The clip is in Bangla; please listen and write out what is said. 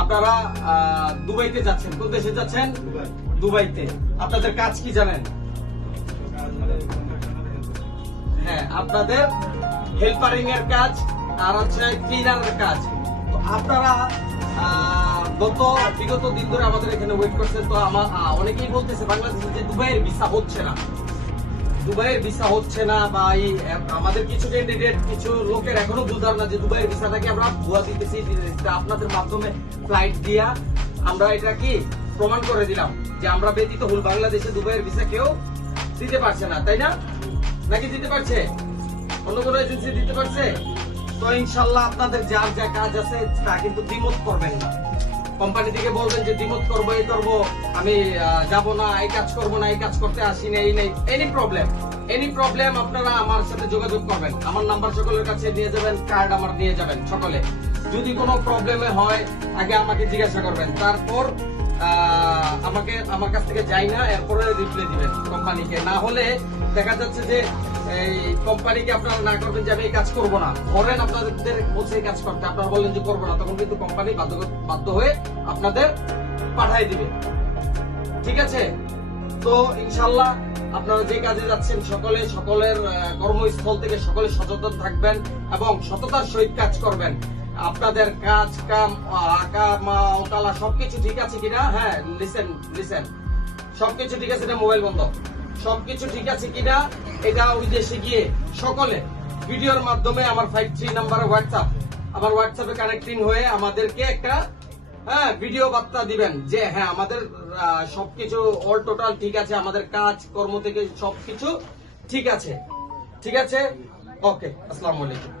আপনারা দুবাইতে যাচ্ছেন, কোন দেশে যাচ্ছেন? দুবাইতে। আপনাদের কাজ কি জানেন? হ্যাঁ, আপনাদের হেল্পারিং এর কাজ আর হচ্ছে ক্লিনারের কাজ। তো আপনারা বিগত দিন ধরে আমাদের এখানে ওয়েট করছেন। তো অনেকেই বলতেছে বাংলাদেশে যে দুবাইয়ের ভিসা হচ্ছে না, দুবাইয়ের ভিসা হচ্ছে না, বা আমাদের কিছু ক্যান্ডিডেট, কিছু লোকের এখনো বুঝার না যে দুবাইয়ের ভিসাটাকে আমরা ভুয়া দিতেছি। আপনাদের মাধ্যমে ফ্লাইট দিয়া আমরা এটা কি প্রমাণ করে দিলাম যে আমরা ব্যতীত হল বাংলাদেশে দুবাইয়ের ভিসা কেউ দিতে পারছে না, তাই না? নাকি দিতে পারছে? অন্য কোনো এজেন্সি দিতে পারছে? তো ইনশাল্লাহ আপনাদের যার যা কাজ আছে তা কিন্তু দ্বিমত করবেন না। কোম্পানি থেকে বলবেন যে দ্বিমত করবো, এই করবো, আমি যাব না, এই কাজ করবো না, এই কাজ করতে আসি না, এই নেই, এনি প্রবলেম আপনারা আমার সাথে যোগাযোগ করবেন। আমার নাম্বার সকলের কাছে নিয়ে যাবেন, কার্ড আমার নিয়ে যাবেন সকলে। যদি কোনো প্রবলেমে হয় আগে আমাকে জিজ্ঞাসা করবেন, তারপর আমার কাছ থেকে যাই না, এরপরে রিপ্লাই দিবেন কোম্পানিকে। না হলে দেখা যাচ্ছে যে এই কোম্পানিকে আপনারা না করবেন যে আমি এই কাজ করবো না, ধরেন আপনাদের বলছে এই কাজ করতে, আপনারা বললেন যে করবো না, তখন কিন্তু কোম্পানি বাধ্য হয়ে আপনাদের পাঠাই দিবে। ঠিক আছে? তো ইনশাল্লাহ আপনারা যে কাজে যাচ্ছেন সকলের কর্মস্থল থেকে সকলে সচেতন থাকবেন এবং সততার সহিত কাজ করবেন। আপনাদের কাজ কাম আঁকা সবকিছু ঠিক আছে কিনা? হ্যাঁ, লিসেন, সবকিছু ঠিক আছে না? মোবাইল বন্ধ। সবকিছু ঠিক আছে কিনা এটা ওই দেশে গিয়ে সকলে ভিডিওর মাধ্যমে আমার 53 নাম্বার আমার হোয়াটসঅ্যাপে কানেক্টিং হয়ে আমাদেরকে একটা ভিডিও বার্তা দিবেন যে হ্যাঁ আমাদের সবকিছু অল টোটাল ঠিক আছে, আমাদের কাজ কর্ম থেকে সবকিছু ঠিক আছে। ওকে, আসসালামু আলাইকুম।